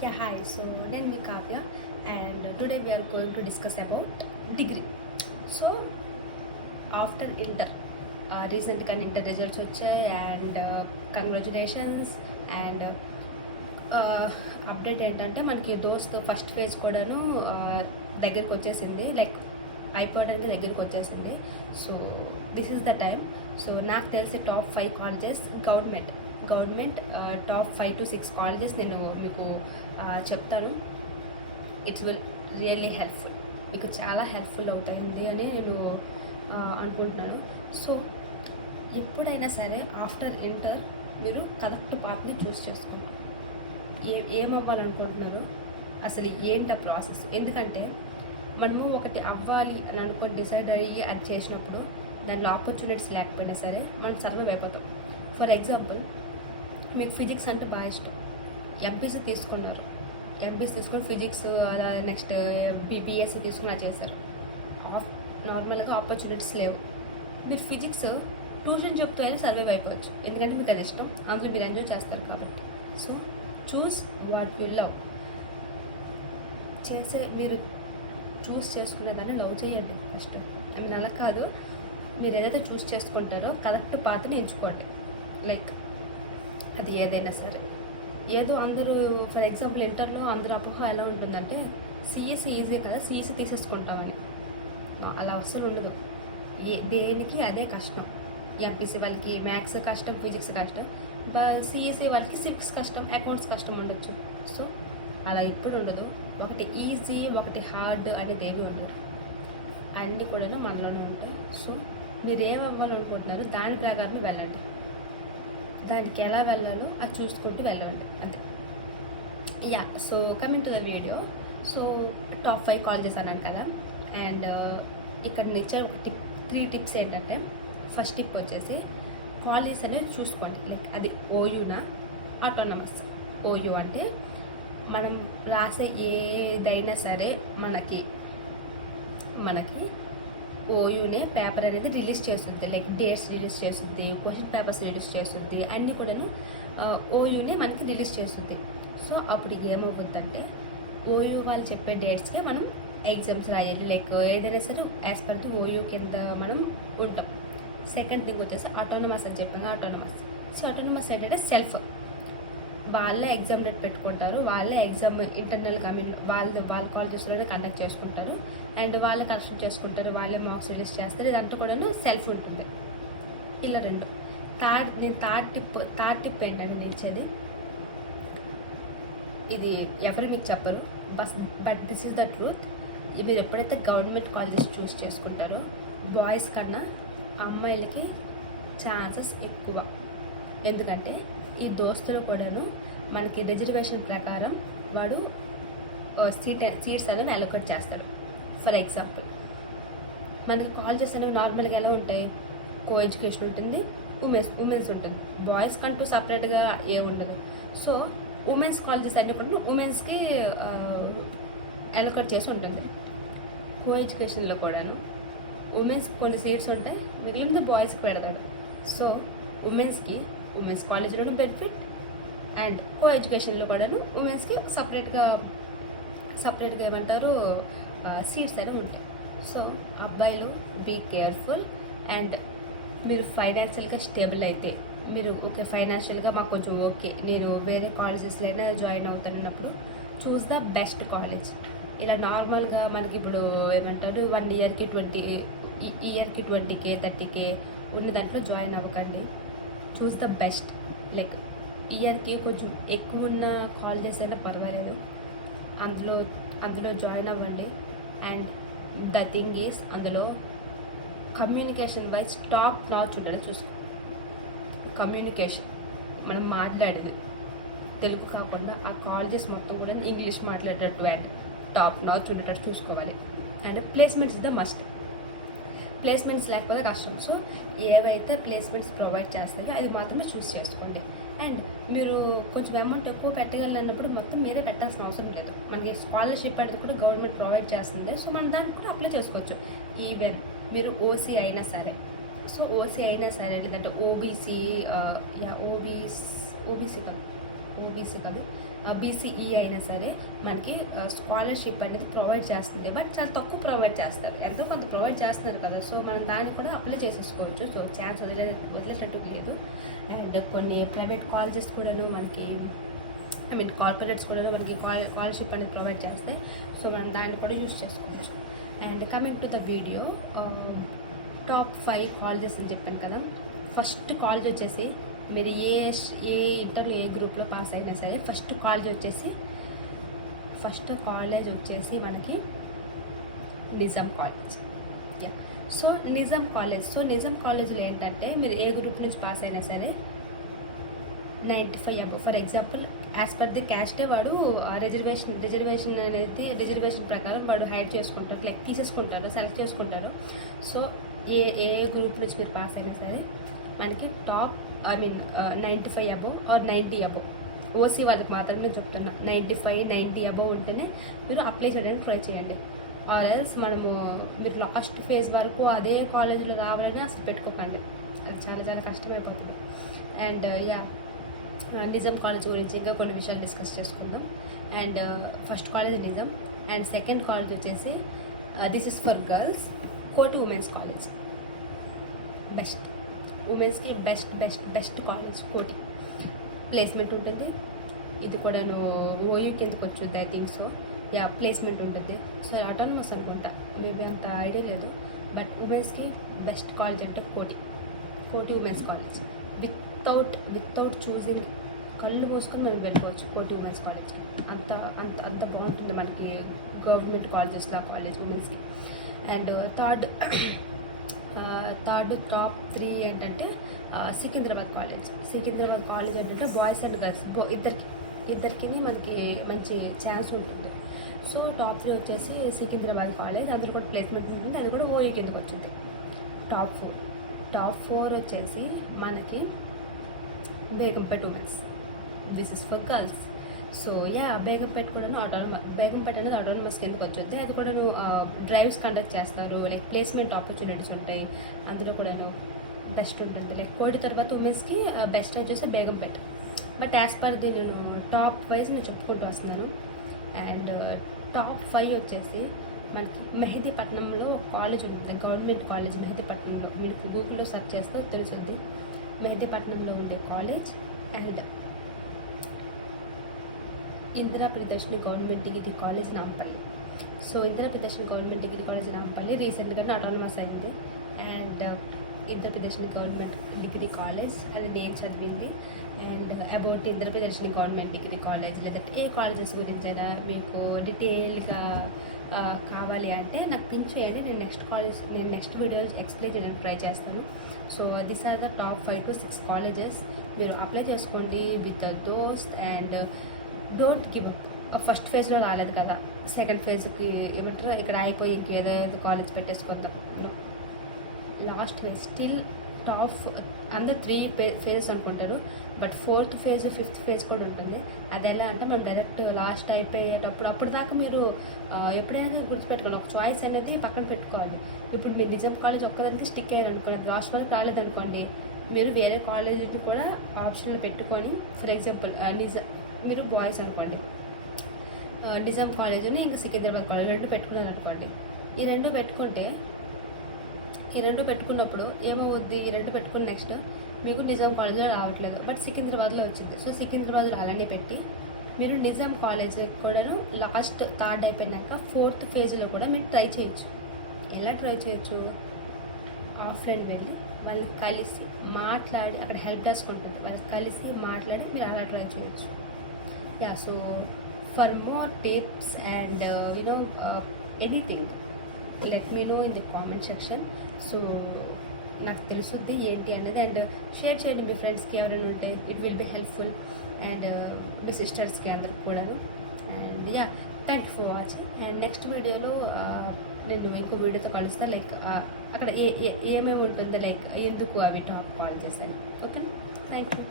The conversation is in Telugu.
Hi. So, then me Kavya, and today we are going to discuss about degree. So, after inter, recent inter results వచ్చాయి and కంగ్రాచులేషన్స్ అండ్ అప్డేట్ ఏంటంటే మనకి దోస్త్ ఫస్ట్ ఫేజ్ కూడాను దగ్గరికి వచ్చేసింది, లైక్ అయిపోవడానికి దగ్గరికి వచ్చేసింది. So this is the time. So నాకు తెలిసి top 5 colleges government top 5 to 6 colleges నేను మీకు చెప్తాను. ఇట్స్ విల్ రియల్లీ హెల్ప్ఫుల్, మీకు చాలా హెల్ప్ఫుల్ అవుతుంది అని నేను అనుకుంటున్నాను. సో ఎప్పుడైనా సరే ఆఫ్టర్ ఇంటర్ మీరు కరెక్ట్ పాత్ని చూస్ చేసుకోండి. ఏమవ్వాలనుకుంటున్నారో అసలు ఏంటి ఆ ప్రాసెస్. ఎందుకంటే మనము ఒకటి అవ్వాలి అని అనుకొని డిసైడ్ అయ్యి అది చేసినప్పుడు దాంట్లో ఆపర్చునిటీస్ లేకపోయినా సరే మనం సర్వైవ్ అయిపోతాం. ఫర్ ఎగ్జాంపుల్, మీకు ఫిజిక్స్ అంటే బాగా ఇష్టం, ఎంపీసీ తీసుకున్నారు, ఎంపీసీ తీసుకొని ఫిజిక్స్ అలా నెక్స్ట్ బీఎస్సీ తీసుకుని అలా చేశారు. నార్మల్గా ఆపర్చునిటీస్ లేవు. మీరు ఫిజిక్స్ ట్యూషన్ చెప్తూ అయితే సర్వైవ్ అయిపోవచ్చు, ఎందుకంటే మీకు అది ఇష్టం, అందులో మీరు ఎంజాయ్ చేస్తారు కాబట్టి. So choose what you love. మీరు చూస్ చేసుకునేదాన్ని లవ్ చేయండి ఫస్ట్. ఐ మీన్ అలా కాదు, మీరు ఏదైతే చూస్ చేసుకుంటారో కరెక్ట్ పాత్ని ఎంచుకోండి. లైక్ అది ఏదైనా సరే. ఏదో అందరూ ఫర్ ఎగ్జాంపుల్ ఇంటర్లో అందరూ అపోహ ఎలా ఉంటుందంటే సిఎస్సి ఈజీ కదా, సిఎస్సి తీసేసుకుంటామని. అలా అసలు ఉండదు. దేనికి అదే కష్టం. ఎంపీసీ వాళ్ళకి మ్యాథ్స్ కష్టం, ఫిజిక్స్ కష్టం, సిఎస్సి వాళ్ళకి సివిక్స్ కష్టం, అకౌంట్స్ కష్టం ఉండొచ్చు. సో అలా ఇప్పుడు ఉండదు. ఒకటి ఈజీ ఒకటి హార్డ్ అనేది ఏవి ఉండదు, అన్నీ కూడా మనలోనే ఉంటాయి. సో మీరు ఏం అవ్వాలనుకుంటున్నారో దాని ప్రకారమే వెళ్ళండి. దానికి ఎలా వెళ్ళాలో అది చూసుకుంటూ వెళ్ళండి అంతే. So coming to the video. So top 5 colleges అన్నాను కదా, అండ్ ఇక్కడ ఇచ్చే ఒక 3 టిప్స్ ఏంటంటే, ఫస్ట్ టిప్ వచ్చేసి కాలేజ్ అనేది చూసుకోండి. లైక్ అది ఓయూనా ఆటోనమస్. ఓయూ అంటే మనం రాసే ఏదైనా సరే మనకి ఓయూనే పేపర్ అనేది రిలీజ్ చేస్తుంది, లైక్ డేట్స్ రిలీజ్ చేస్తుంది, క్వశ్చన్ పేపర్స్ రిలీజ్ చేస్తుంది, అన్నీ కూడాను ఓయూనే మనకి రిలీజ్ చేస్తుంది. సో అప్పుడు ఏమవుతుందంటే ఓయూ వాళ్ళు చెప్పే డేట్స్కే మనం ఎగ్జామ్స్ రాయాలి, లైక్ ఏదైనా సరే యాజ్ పర్ ది ఓయూ కింద మనం ఉంటాం. సెకండ్ థింగ్ వచ్చేసి ఆటోనమస్ అని చెప్పాను. ఆటోనమస్ ఏంటంటే సెల్ఫ్, వాళ్ళే ఎగ్జామ్ డేట్ పెట్టుకుంటారు, వాళ్ళే ఎగ్జామ్ ఇంటర్నల్గా ఐ మీన్ వాళ్ళ కాలేజెస్లోనే కండక్ట్ చేసుకుంటారు, అండ్ వాళ్ళే కరెక్షన్ చేసుకుంటారు, వాళ్ళే మార్క్స్ రిలీజ్ చేస్తారు. ఇదంతా కూడా సెల్ఫ్ ఉంటుంది. ఇలా రెండు. థర్డ్ టిప్ ఏంటంటే నేను ఇచ్చేది, ఇది ఎవరు మీకు చెప్పరు, but this is the truth. మీరు ఎప్పుడైతే గవర్నమెంట్ కాలేజెస్ చూస్ చేసుకుంటారో బాయ్స్ కన్నా అమ్మాయిలకి ఛాన్సెస్ ఎక్కువ. ఎందుకంటే ఈ దోస్తులు కూడాను మనకి రిజర్వేషన్ ప్రకారం వాడు సీట్స్ అనేవి అలొకేట్ చేస్తాడు. ఫర్ ఎగ్జాంపుల్, మనకి కాలేజెస్ అనేవి నార్మల్గా ఎలా ఉంటాయి, కో ఎడ్యుకేషన్ ఉంటుంది, ఉమెన్స్ ఉంటుంది, బాయ్స్ కంటూ సపరేట్గా ఏ ఉండదు. సో ఉమెన్స్ కాలేజెస్ అన్నీ కూడా ఉమెన్స్కి అలొకేట్ చేసి ఉంటుంది. కో ఎడ్యుకేషన్లో కూడాను ఉమెన్స్ కొన్ని సీట్స్ ఉంటాయి, మిగిలిన బాయ్స్కి పెడతాడు. సో ఉమెన్స్ కాలేజ్లోనూ బెనిఫిట్, అండ్ కో ఎడ్యుకేషన్లో కూడాను ఉమెన్స్కి సపరేట్గా ఏమంటారు సీట్స్ అనేవి ఉంటాయి. సో అబ్బాయిలు బీ కేర్ఫుల్. అండ్ మీరు ఫైనాన్షియల్గా స్టేబుల్ అయితే, మీరు ఓకే ఫైనాన్షియల్గా మాకు కొంచెం ఓకే, నేను వేరే కాలేజెస్లో అయినా జాయిన్ అవుతానన్నప్పుడు చూస్ ద బెస్ట్ కాలేజ్. ఇలా నార్మల్గా మనకి ఇప్పుడు ఏమంటారు 1 ఇయర్కి 20K 30K ఉన్న దాంట్లో జాయిన్ అవ్వకండి. చూస్ ద బెస్ట్. లైక్ ఇయర్కి కొంచెం ఎక్కువ ఉన్న కాలేజెస్ అయినా పర్వాలేదు, అందులో జాయిన్ అవ్వండి. అండ్ ద థింగ్ ఈస్, అందులో కమ్యూనికేషన్ వైజ్ టాప్ నాచ్ ఉండడం చూసుకో. కమ్యూనికేషన్ మనం మాట్లాడేది తెలుగు కాకుండా ఆ కాలేజెస్ మొత్తం కూడా ఇంగ్లీష్ మాట్లాడేటట్టు అండ్ టాప్ నాచ్ ఉండేటట్టు చూసుకోవాలి. And placements is the must. Placements లేకపోతే కష్టం. సో ఏవైతే ప్లేస్మెంట్స్ ప్రొవైడ్ చేస్తాయో అది మాత్రమే చూస్ చేసుకోండి. అండ్ మీరు కొంచెం అమౌంట్ ఎక్కువ పెట్టగలన్నప్పుడు మొత్తం మీరే పెట్టాల్సిన అవసరం లేదు. మనకి స్కాలర్షిప్ అనేది కూడా గవర్నమెంట్ ప్రొవైడ్ చేస్తుంది. సో మనం దానికి కూడా అప్లై చేసుకోవచ్చు. ఈవెన్ మీరు ఓసీ అయినా సరే, లేదంటే ఓబీసీ కాదు బీసీఈ అయినా సరే మనకి స్కాలర్షిప్ అనేది ప్రొవైడ్ చేస్తుంది. బట్ చాలా తక్కువ ప్రొవైడ్ చేస్తారు, ఎంతో కొంత ప్రొవైడ్ చేస్తున్నారు కదా. సో మనం దాన్ని కూడా అప్లై చేసేసుకోవచ్చు. సో ఛాన్స్ వదిలేటట్టు లేదు. అండ్ కొన్ని ప్రైవేట్ కాలేజెస్ కూడాను మనకి కార్పొరేట్స్ కూడా మనకి స్కాలర్షిప్ అనేది ప్రొవైడ్ చేస్తాయి. సో మనం దాన్ని కూడా యూస్ చేసుకోవచ్చు. And coming to the video, top 5 colleges అని చెప్పాను కదా. ఫస్ట్ కాలేజ్ వచ్చేసి మీరు ఏ ఇంటర్లో ఏ గ్రూప్లో పాస్ అయినా సరే ఫస్ట్ కాలేజ్ వచ్చేసి మనకి Nizam college. Yeah, so Nizam కాలేజ్లో ఏంటంటే మీరు ఏ గ్రూప్ నుంచి పాస్ అయినా సరే 95 above. For example as per the caste వాడు రిజర్వేషన్ ప్రకారం వాడు హైడ్ చేసుకుంటారు, లైక్ తీసేసుకుంటారు, సెలెక్ట్ చేసుకుంటారు. సో ఏ గ్రూప్ నుంచి మీరు పాస్ అయినా సరే మనకి top 95 above or 90 above. OC వాళ్ళకి మాత్రమే నేను చెప్తున్నా, 95, 90 అబవ్ ఉంటేనే మీరు అప్లై చేయడానికి ట్రై చేయండి. ఆర్ ఎల్స్ మీరు లాస్ట్ ఫేజ్ వరకు అదే కాలేజీలో రావాలని అసలు పెట్టుకోకండి, అది చాలా చాలా కష్టమైపోతుంది. అండ్ నిజాం కాలేజ్ గురించి ఇంకా కొన్ని విషయాలు డిస్కస్ చేసుకుందాం. And first college Nizam, and second college వచ్చేసి this is for girls, Koti women's college. Best ఉమెన్స్కి బెస్ట్ కాలేజ్ కోటి. ప్లేస్మెంట్ ఉంటుంది, ఇది కూడా ఓయూ కిందకు వచ్చుద్ది, I think so. Ya, placement ఉంటుంది. సో ఆటోనమస్ అనుకుంటా, మేబీ అంత ఐడియా లేదు. బట్ ఉమెన్స్కి బెస్ట్ కాలేజ్ అంటే Koti women's college. Without choosing కళ్ళు మూసుకొని మనం వెళ్ళిపోవచ్చు కోటి ఉమెన్స్ కాలేజ్కి. అంత అంత అంత బాగుంటుంది మనకి గవర్నమెంట్ కాలేజెస్లో కాలేజ్ ఉమెన్స్కి. అండ్ థర్డ్ టాప్ 3 ఏంటంటే సికింద్రాబాద్ కాలేజ్ ఏంటంటే బాయ్స్ అండ్ గర్ల్స్ ఇద్దరికి మనకి మంచి ఛాన్స్ ఉంటుంది. సో టాప్ 3 వచ్చేసి సికింద్రాబాద్ కాలేజ్, అందులో కూడా ప్లేస్మెంట్ ఉంటుంది, అది కూడా ఓయూ కిందకు వచ్చింది. టాప్ 4 వచ్చేసి మనకి Begumpet women's, this is for girls. So Begumpet కూడా బేగంపేట్ అనేది ఆటోనమస్ కిందకు వచ్చింది. అది కూడా డ్రైవ్స్ కండక్ట్ చేస్తారు, లైక్ ప్లేస్మెంట్ ఆపర్చునిటీస్ ఉంటాయి, అందులో కూడా బెస్ట్ ఉంటుంది. లైక్ కోటి తర్వాత ఉమెన్స్కి బెస్ట్ వచ్చేసి Begumpet. But as per the నేను టాప్ వైజ్ నేను చెప్పుకుంటూ వస్తున్నాను. అండ్ టాప్ 5 వచ్చేసి మనకి మెహదీపట్నంలో ఒక కాలేజ్ ఉంటుంది, గవర్నమెంట్ కాలేజ్ మెహదీపట్నంలో. మీకు గూగుల్లో సెర్చ్ చేస్తే తెలుస్తుంది మెహదీపట్నంలో ఉండే college. And Indira Priyadarshini government degree college Nampally. So Indira Priyadarshini government degree college Nampally రీసెంట్గానే ఆటోనమస్ అయింది. And Indira Priyadarshini government degree college అది నేను చదివింది. And about Indira Priyadarshini government degree college లేదంటే ఏ కాలేజెస్ గురించి అయినా మీకు డీటెయిల్గా కావాలి అంటే నాకు పింక్ చేయండి, నేను నెక్స్ట్ వీడియోలో ఎక్స్ప్లెయిన్ చేయడానికి ట్రై చేస్తాను. So this are the top 5 to 6 colleges. మీరు అప్లై చేసుకోండి with the DOST. And don't give up. First ఫేజ్లో రాలేదు కదా, సెకండ్ ఫేజ్కి ఏమంటారు ఇక్కడ అయిపోయి ఇంకేదో కాలేజ్ పెట్టేసుకుందాం. లాస్ట్ ఫేజ్ స్టిల్ టాప్ అందరు 3 ఫేజెస్ అనుకుంటారు, but 4th phase 5th phase కూడా ఉంటుంది. అది ఎలా అంటే మనం డైరెక్ట్ లాస్ట్ అయిపోయేటప్పుడు అప్పుడు దాకా మీరు ఎప్పుడైనా గుర్తుపెట్టుకోండి, ఒక చాయిస్ అనేది పక్కన పెట్టుకోవాలి. ఇప్పుడు మీరు నిజాం కాలేజ్ ఒక్కదానికి స్టిక్ అయ్యారు అనుకోండి, లాస్ట్ వరకు రాలేదనుకోండి, మీరు వేరే కాలేజీని కూడా ఆప్షన్లో పెట్టుకొని, ఫర్ ఎగ్జాంపుల్ మీరు బాయ్స్ అనుకోండి, నిజాం కాలేజీని ఇంకా సికింద్రాబాద్ కాలేజ్ 2 పెట్టుకున్నారు అనుకోండి. ఈ రెండు పెట్టుకున్నప్పుడు ఏమవుద్ది, ఈ 2 పెట్టుకున్న నెక్స్ట్ మీకు నిజాం కాలేజ్లో రావట్లేదు, బట్ సికింద్రాబాద్లో వచ్చింది. సో సికింద్రాబాద్లో అలానే పెట్టి మీరు నిజాం కాలేజ్ కూడాను లాస్ట్ థర్డ్ అయిపోయినాక 4th ఫేజ్లో కూడా మీరు ట్రై చేయొచ్చు. ఎలా ట్రై చేయొచ్చు, ఆఫ్లైన్ వెళ్ళి వాళ్ళని కలిసి మాట్లాడి, అక్కడ హెల్ప్ డెస్క్ ఉంటుంది, వాళ్ళకి కలిసి మాట్లాడి మీరు అలా ట్రై చేయొచ్చు. Yeah, so for more tips and anything let me know in the comment section. So నాకు తెలుసుద్ది ఏంటి అనేది. అండ్ షేర్ చేయండి మీ ఫ్రెండ్స్కి ఎవరైనా ఉంటే, it will be helpful. And మీ సిస్టర్స్కి అందరికి కూడాను. And thank you for watching. And next వీడియోలో నేను ఇంకో వీడియోతో కలుస్తాను, లైక్ అక్కడ ఏమేమి ఉంటుందో, లైక్ ఎందుకు అవి టాప్ కాల్ చేశాను. ఓకేనా, థ్యాంక్ యూ.